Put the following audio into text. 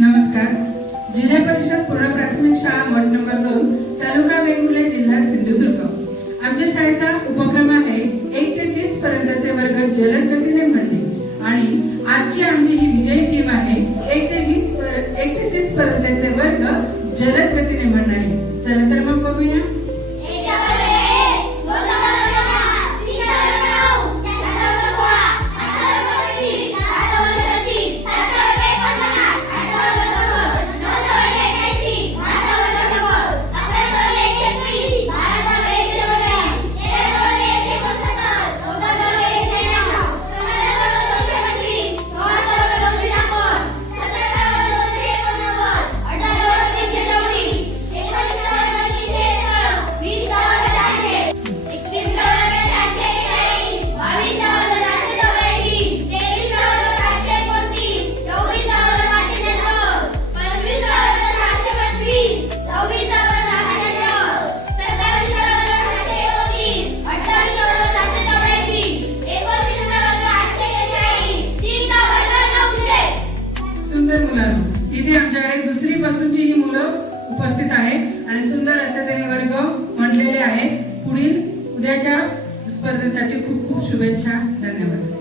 नमस्कार. जिल्हा परिषद पूर्ण प्राथमिक शाळा मठ नंबर 2 तालुका वेंगुर्ले जिल्हा सिंधुदुर्ग. आमच्या शाळेचा उपक्रम आहे 1 ते 30 पर्यंतचे वर्ग जलद गतीने म्हणणे आणि आजची आमची ही विजयी टीम आहे 1 ते 30 पर्यंतचे वर्ग जलद गतीने म्हणणारे. चला तर मग बघूया. सुंदर मुलांनो, इथे आमच्याकडे दुसरी पासूनची ही मुलं उपस्थित आहेत आणि सुंदर असे त्यांनी वर्ग म्हटलेले आहेत. पुढील उद्याच्या स्पर्धेसाठी खूप खूप शुभेच्छा. धन्यवाद.